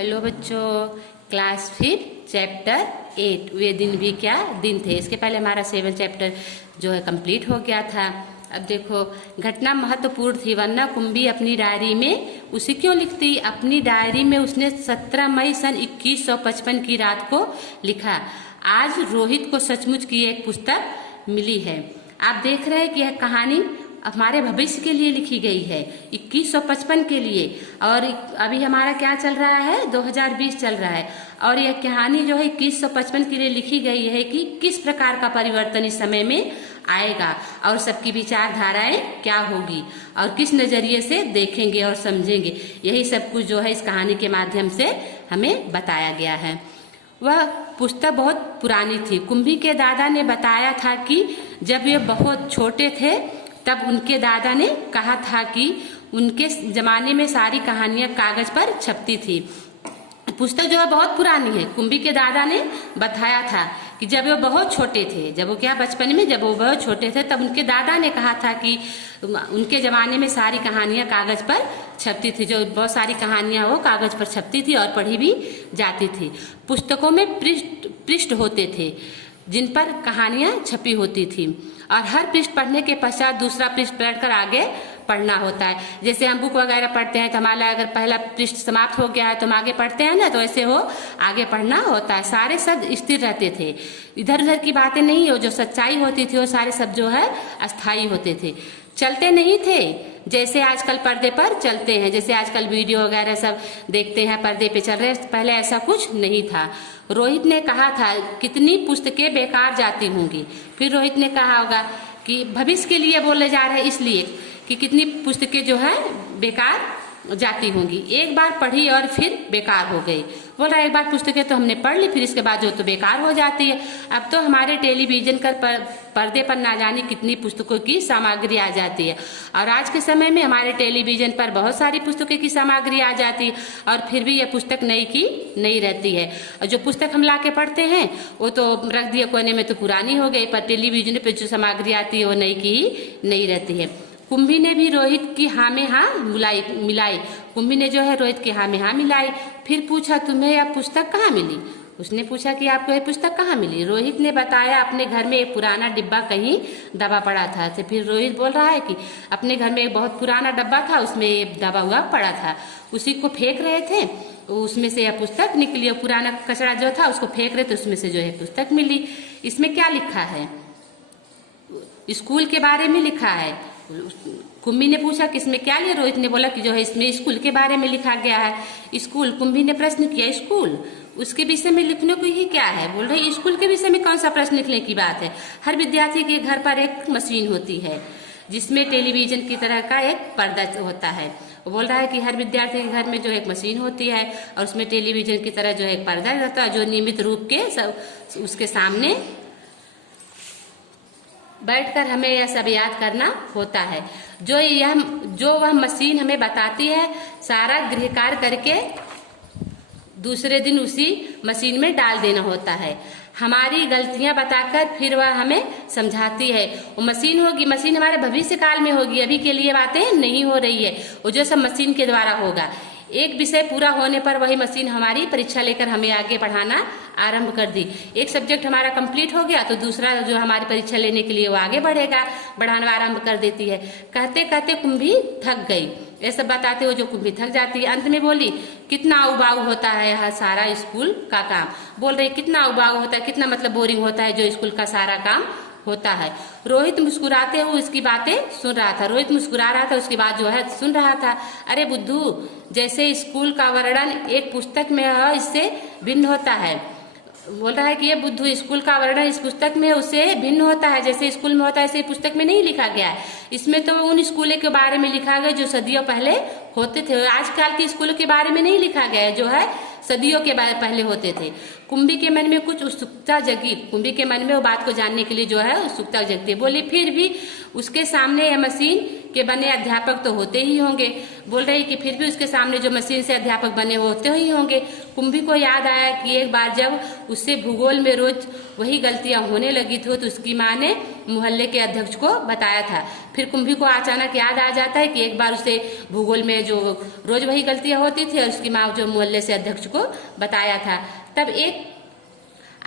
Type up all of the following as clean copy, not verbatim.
Hello बच्चों, class 5 chapter 8 वे दिन भी क्या दिन थे। इसके पहले हमारा 7 चैप्टर जो है कंप्लीट हो गया था। अब देखो, घटना महत्वपूर्ण थी वरना कुंभी अपनी डायरी में उसे क्यों लिखती। अपनी डायरी में उसने 17 मई सन 2155 की रात को लिखा, आज रोहित को सचमुच की एक पुस्तक मिली है। आप देख रहे हैं कि यह कहानी हमारे भविष्य के लिए लिखी गई है, 2155 के लिए। और अभी हमारा क्या चल रहा है, 2020 चल रहा है। और यह कहानी जो है 2155 के लिए लिखी गई है कि किस प्रकार का परिवर्तन इस समय में आएगा और सबकी विचारधाराएं क्या होगी और किस नजरिए से देखेंगे और समझेंगे। यही सब कुछ जो है इस कहानी के माध्यम से हमें बताया गया है। वह पुस्तक बहुत पुरानी थी। कुंभी के दादा ने बताया था कि जब वे बहुत छोटे थे तब उनके दादा ने कहा था कि उनके जमाने में सारी कहानियां कागज पर छपती थी। पुस्तक जो है बहुत पुरानी है। कुंभी के दादा ने बताया था कि जब वो बहुत छोटे थे, जब वो क्या बचपन में जब वो बहुत छोटे थे तब उनके दादा ने कहा था कि उनके जमाने में सारी कहानियां कागज पर छपती थी। जो बहुत सारी कहानियां वो कागज पर छपती थी और पढ़ी भी जाती थी। पुस्तकों में पृष्ठ होते थे जिन पर कहानियां छपी होती थी और हर पृष्ठ पढ़ने के पश्चात दूसरा पृष्ठ पढ़कर आगे पढ़ना होता है। जैसे हम बुक वगैरह पढ़ते हैं तो हमारा अगर पहला पृष्ठ समाप्त हो गया है तो हम आगे पढ़ते हैं ना, तो ऐसे हो आगे पढ़ना होता है। सारे शब्द स्थिर रहते थे, इधर उधर की बातें नहीं हो। जो सच्चाई होती थी वो सारे शब्द जो है अस्थायी होते थे, चलते नहीं थे जैसे आजकल पर्दे पर चलते हैं। जैसे आजकल वीडियो वगैरह सब देखते हैं, पर्दे पे चल रहे, पहले ऐसा कुछ नहीं था। रोहित ने कहा था कितनी पुस्तकें बेकार जाती होंगी। फिर रोहित ने कहा होगा कि भविष्य के लिए बोले जा रहे हैं इसलिए कि कितनी पुस्तकें जो है बेकार जाती होंगी। एक बार पढ़ी और फिर बेकार हो गई। बोल रहा है एक बार पुस्तकें तो हमने पढ़ ली, फिर इसके बाद जो तो बेकार हो जाती है। अब तो हमारे टेलीविजन पर पर्दे पर ना जाने कितनी पुस्तकों की सामग्री आ जाती है। और आज के समय में हमारे टेलीविजन पर बहुत सारी पुस्तकों की सामग्री आ जाती है और फिर भी यह पुस्तक नई की नई रहती है। और जो पुस्तक हम ला के पढ़ते हैं वो तो रख दिए कोने में तो पुरानी हो गई, पर टेलीविजन पर जो सामग्री आती है वो नई की ही नई रहती है। कुंभी ने भी रोहित की हाँ में हाँ मिलाई। कुंभी ने जो है रोहित की हाँ में हाँ मिलाई। फिर पूछा तुम्हें यह पुस्तक कहाँ मिली। उसने पूछा कि आपको यह पुस्तक कहाँ मिली। रोहित ने बताया अपने घर में एक पुराना डिब्बा कहीं दबा पड़ा था। तो फिर रोहित बोल रहा है कि अपने घर में एक बहुत पुराना डब्बा था, उसमें एक दबा हुआ पड़ा था, उसी को फेंक रहे थे, उसमें से यह पुस्तक निकली। पुराना कचरा जो था उसको फेंक रहे थे, उसमें से जो है पुस्तक मिली। इसमें क्या लिखा है, स्कूल के बारे में लिखा है। कुंभी ने पूछा कि इसमें क्या लिया। रोहित ने बोला कि जो है इसमें स्कूल के बारे में लिखा गया है। स्कूल। कुंभी ने प्रश्न किया स्कूल, उसके विषय में लिखने को ही क्या है। बोल रहे स्कूल के विषय में कौन सा प्रश्न लिखने की बात है। हर विद्यार्थी के घर पर एक मशीन होती है जिसमें टेलीविजन की तरह का एक पर्दा होता है। वो बोल रहा है कि हर विद्यार्थी के घर में जो एक मशीन होती है और उसमें टेलीविजन की तरह जो है एक पर्दा रहता है जो नियमित रूप के उसके सामने बैठकर हमें यह सब याद करना होता है। जो वह मशीन हमें बताती है सारा गृह कार्य करके दूसरे दिन उसी मशीन में डाल देना होता है। हमारी गलतियां बताकर फिर वह हमें समझाती है। वो मशीन होगी, मशीन हमारे भविष्य काल में होगी, अभी के लिए बातें नहीं हो रही है। वो जो सब मशीन के द्वारा होगा। एक विषय पूरा होने पर वही मशीन हमारी परीक्षा लेकर हमें आगे पढ़ाना आरंभ कर दी। एक सब्जेक्ट हमारा कंप्लीट हो गया तो दूसरा जो हमारी परीक्षा लेने के लिए वो आगे बढ़ाना आरंभ कर देती है। कहते कहते कुंभी थक गई। ये सब बताते हुए जो कुंभी थक जाती है, अंत में बोली कितना उबाऊ होता है यह सारा स्कूल का काम। बोल रही कितना उबाऊ होता है, कितना मतलब बोरिंग होता है जो स्कूल का सारा काम होता है। रोहित मुस्कुराते हुए उसकी बातें सुन रहा था। रोहित मुस्कुरा रहा था, उसकी बात जो है सुन रहा था। अरे बुद्धू, जैसे स्कूल का वर्णन एक पुस्तक में है इससे भिन्न होता है। बोल रहा है कि ये बुद्धू, स्कूल का वर्णन इस पुस्तक में उससे भिन्न होता है। जैसे स्कूल में होता है ऐसे पुस्तक में नहीं लिखा गया है। इसमें तो उन स्कूलों के बारे में लिखा गया जो सदियों पहले होते थे। आजकल के स्कूलों के बारे में नहीं लिखा गया है जो है सदियों के पहले होते थे। कुंभी के मन में कुछ उत्सुकता जगी। कुंभी के मन में वो बात को जानने के लिए जो है उत्सुकता जगती। बोली फिर भी उसके सामने यह मशीन के बने अध्यापक तो होते ही होंगे। बोल रही कि फिर भी उसके सामने जो मशीन से अध्यापक बने होते ही होंगे। कुंभी को याद आया कि एक बार जब उससे भूगोल में रोज वही गलतियां होने लगी थी तो उसकी माँ ने मोहल्ले के अध्यक्ष को बताया था। फिर कुंभी को अचानक याद आ जाता है कि एक बार उसे भूगोल में जो रोज वही गलतियां होती थी और उसकी माँ जो मोहल्ले से अध्यक्ष को बताया था। तब एक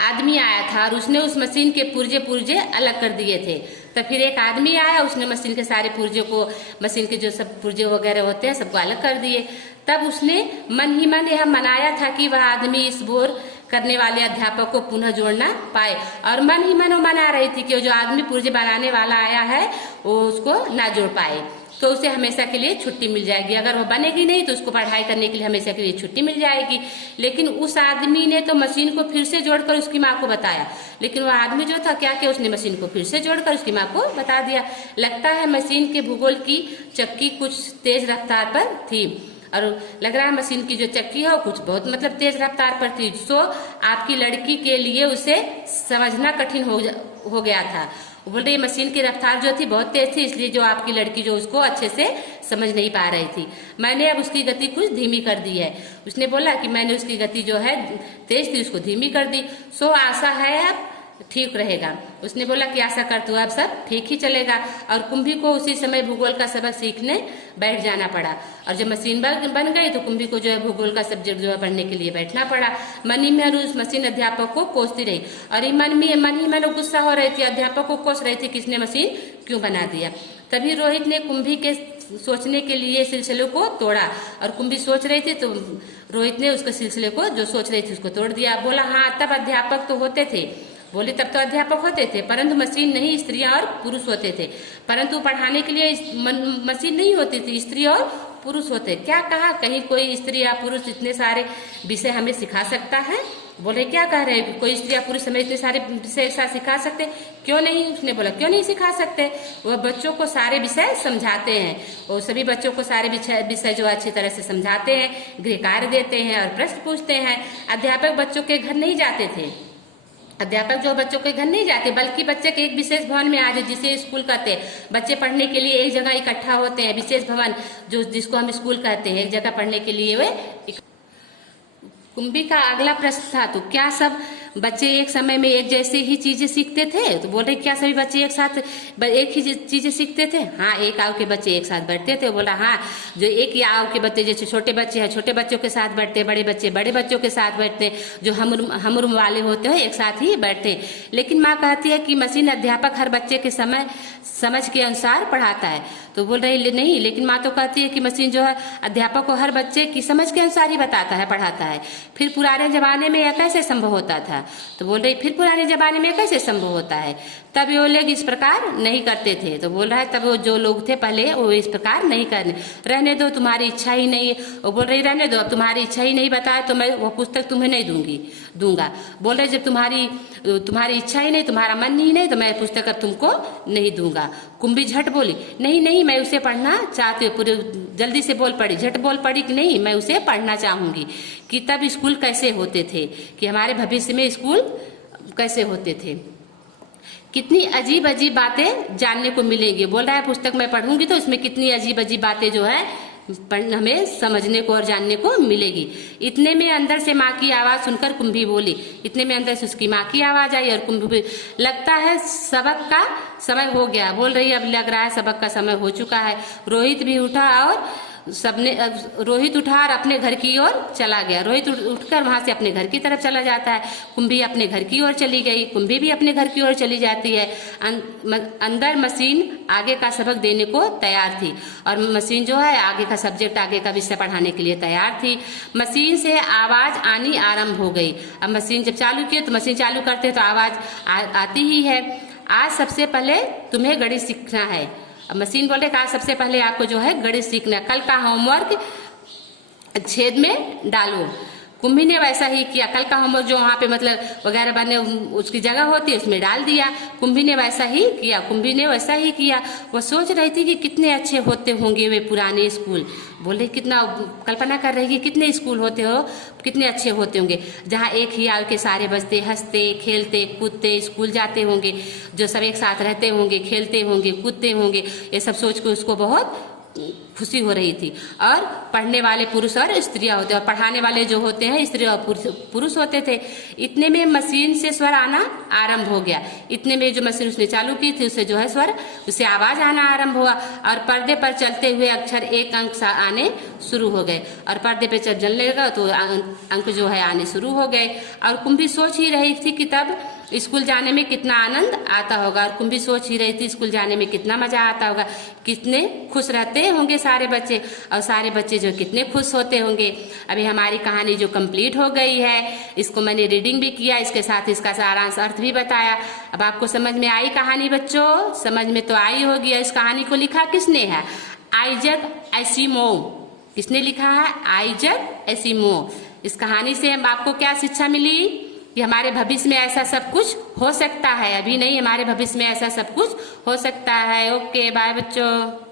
आदमी आया था और उसने उस मशीन के पुर्जे अलग कर दिए थे। तब फिर एक आदमी आया, उसने मशीन के सारे पुर्जे को, मशीन के जो सब पुर्जे वगैरह होते हैं सबको अलग कर दिए। तब उसने मन ही मन यह मनाया था कि वह आदमी इस बोर करने वाले अध्यापक को पुनः जोड़ना पाए, और मन ही मन वो मना रही थी कि जो आदमी पुर्जे बनाने वाला आया है वो उसको ना जोड़ पाए, तो उसे हमेशा के लिए छुट्टी मिल जाएगी। अगर वो बनेगी नहीं तो उसको पढ़ाई करने के लिए हमेशा के लिए छुट्टी मिल जाएगी। लेकिन उस आदमी ने तो मशीन को फिर से जोड़कर उसकी माँ को बताया, लेकिन वो आदमी जो था क्या किया, उसने मशीन को फिर से जोड़कर उसकी माँ को बता दिया। लगता है मशीन के भूगोल की चक्की कुछ तेज रफ्तार पर थी, और लग रहा है मशीन की जो चक्की है वो कुछ बहुत मतलब तेज रफ्तार पर थी। सो आपकी लड़की के लिए उसे समझना कठिन हो गया था। वो बोल रही मशीन की रफ्तार जो थी बहुत तेज थी, इसलिए जो आपकी लड़की जो उसको अच्छे से समझ नहीं पा रही थी। मैंने अब उसकी गति कुछ धीमी कर दी है। उसने बोला कि मैंने उसकी गति जो है तेज थी उसको धीमी कर दी। सो आशा है अब ठीक रहेगा। उसने बोला कि आशा कर तू अब सब ठीक ही चलेगा। और कुंभी को उसी समय भूगोल का सबक सीखने बैठ जाना पड़ा, और जब मशीन बन गई तो कुंभी को जो है भूगोल का सब्जेक्ट जो है पढ़ने के लिए बैठना पड़ा। मन ही में उस मशीन अध्यापक को कोसती रही, और मन ही मन गुस्सा हो रही थी, अध्यापक को कोस रही थी कि इसने मशीन क्यों बना दिया। तभी रोहित ने कुंभी के सोचने के लिए सिलसिले को तोड़ा, और कुंभी सोच रही थी तो रोहित ने उसके सिलसिले को जो सोच रही थी उसको तोड़ दिया। बोला हाँ तब अध्यापक तो होते थे, बोले तब तो अध्यापक होते थे, परंतु मशीन नहीं, स्त्रियां और पुरुष होते थे। परंतु पढ़ाने के लिए मशीन नहीं होती थी, स्त्री और पुरुष होते। क्या कहा, कहीं कोई स्त्री या पुरुष इतने सारे विषय हमें सिखा सकता है? बोले क्या कह रहे हैं, कोई स्त्री या पुरुष हमें इतने सारे विषय एक साथ सिखा सकते? क्यों नहीं? उसने बोला क्यों नहीं सिखा सकते, वह बच्चों को सारे विषय समझाते हैं, वो सभी बच्चों को सारे विषय जो अच्छी तरह से समझाते हैं, गृह कार्य देते हैं और प्रश्न पूछते हैं। अध्यापक बच्चों के घर नहीं जाते थे, अध्यापक जो बच्चों के घर नहीं जाते, बल्कि बच्चे के एक विशेष भवन में आज जिसे स्कूल कहते हैं, बच्चे पढ़ने के लिए एक जगह इकट्ठा होते हैं, विशेष भवन जो जिसको हम स्कूल कहते हैं, एक जगह पढ़ने के लिए वे। कुंभी का अगला प्रश्न था, तो क्या सब बच्चे एक समय में एक जैसे ही चीजें सीखते थे? तो बोल रहे क्या सभी बच्चे एक साथ एक ही चीजें सीखते थे? हाँ, एक आव के बच्चे एक साथ बैठते थे। बोला हाँ, जो एक ही आव के बच्चे जैसे छोटे बच्चे हैं छोटे बच्चों के साथ बैठते, बड़े बच्चे बड़े बच्चों के साथ बैठते, जो हम उम्र वाले होते हैं एक साथ ही बैठते। लेकिन माँ कहती है कि मशीन अध्यापक हर बच्चे के समझ के अनुसार पढ़ाता है। तो बोल रही नहीं, लेकिन माँ तो कहती है कि मशीन जो है अध्यापक को हर बच्चे की समझ के अनुसार ही बताता है, पढ़ाता है। फिर पुराने जमाने में यह कैसे संभव होता था? तो बोल रही फिर पुराने जमाने में कैसे संभव होता है, तब वो लोग इस प्रकार नहीं करते थे। तो बोल रहा है तब वो जो लोग थे पहले वो इस प्रकार नहीं करने, रहने दो तुम्हारी इच्छा ही नहीं है। वो बोल रही रहने दो, अब तुम्हारी इच्छा ही नहीं बताए तो मैं वो पुस्तक तुम्हें नहीं दूंगा। बोल रहे जब तुम्हारी इच्छा ही नहीं, तुम्हारा मन ही नहीं, तो मैं पुस्तक अब तुमको नहीं दूंगा। कुंभी झट बोली नहीं मैं उसे पढ़ना चाहती हूँ। पूरे जल्दी से बोल पड़ी, झट बोल पड़ी कि नहीं मैं उसे पढ़ना चाहूंगी। कि तब स्कूल कैसे होते थे, कि हमारे भविष्य में स्कूल कैसे होते थे, कितनी अजीब अजीब बातें जानने को मिलेंगी। बोल रहा है पुस्तक मैं पढ़ूंगी तो इसमें कितनी अजीब अजीब बातें जो है हमें समझने को और जानने को मिलेगी। इतने में अंदर से माँ की आवाज सुनकर कुंभी बोली, इतने में अंदर से उसकी माँ की आवाज आई और कुंभी लगता है सबक का समय हो गया। बोल रही अब लग रहा है सबक का समय हो चुका है। रोहित भी उठा और रोहित उठा और अपने घर की ओर चला गया। रोहित उठकर वहां से अपने घर की तरफ चला जाता है। कुंभी अपने घर की ओर चली गई, कुंभी भी अपने घर की ओर चली जाती है। अंदर मशीन आगे का सबक देने को तैयार थी, और मशीन जो है आगे का सब्जेक्ट आगे का विषय पढ़ाने के लिए तैयार थी। मशीन से आवाज आनी आरंभ हो गई। अब मशीन जब चालू की तो मशीन चालू करते तो आवाज आती ही है। आज सबसे पहले तुम्हें गणित सीखना है। अब मशीन बोले कि आज सबसे पहले आपको जो है गणित सीखना है, कल का होमवर्क छेद में डालो। कुंभी ने वैसा ही किया, कल का होमवर्क जो वहाँ पे मतलब वगैरह बने उसकी जगह होती है उसमें डाल दिया। कुंभी ने वैसा ही किया, वो सोच रही थी कि कितने अच्छे होते होंगे वे पुराने स्कूल। बोले कितना कल्पना कर रही है कितने स्कूल होते हो, कितने अच्छे होते होंगे, जहाँ एक ही आव के सारे बच्चे हंसते खेलते कूदते स्कूल जाते होंगे, जो सब एक साथ रहते होंगे, खेलते होंगे, कूदते होंगे। ये सब सोच के उसको बहुत खुशी हो रही थी। और पढ़ने वाले पुरुष और स्त्रियां होते, और पढ़ाने वाले जो होते हैं स्त्री और पुरुष होते थे। इतने में मशीन से स्वर आना आरंभ हो गया। इतने में जो मशीन उसने चालू की थी उससे जो है स्वर, उससे आवाज आना आरंभ हुआ, और पर्दे पर चलते हुए अक्षर एक अंक आने शुरू हो गए। और पर्दे पे जब चलने लगा तो अंक जो है आने शुरू हो गए। और कुंभी सोच ही रही थी कि तब स्कूल जाने में कितना आनंद आता होगा। और कुंभी सोच ही रही थी स्कूल जाने में कितना मजा आता होगा, कितने खुश रहते होंगे सारे बच्चे, और सारे बच्चे जो कितने खुश होते होंगे। अभी हमारी कहानी जो कंप्लीट हो गई है, इसको मैंने रीडिंग भी किया, इसके साथ इसका सारांश अर्थ भी बताया। अब आपको समझ में आई कहानी बच्चों? समझ में तो आई होगी। इस कहानी को लिखा किसने है? Isaac Asimov. किसने लिखा है? Isaac Asimov. इस कहानी से आपको क्या शिक्षा मिली? कि हमारे भविष्य में ऐसा सब कुछ हो सकता है, अभी नहीं, हमारे भविष्य में ऐसा सब कुछ हो सकता है। ओके, बाय बच्चों।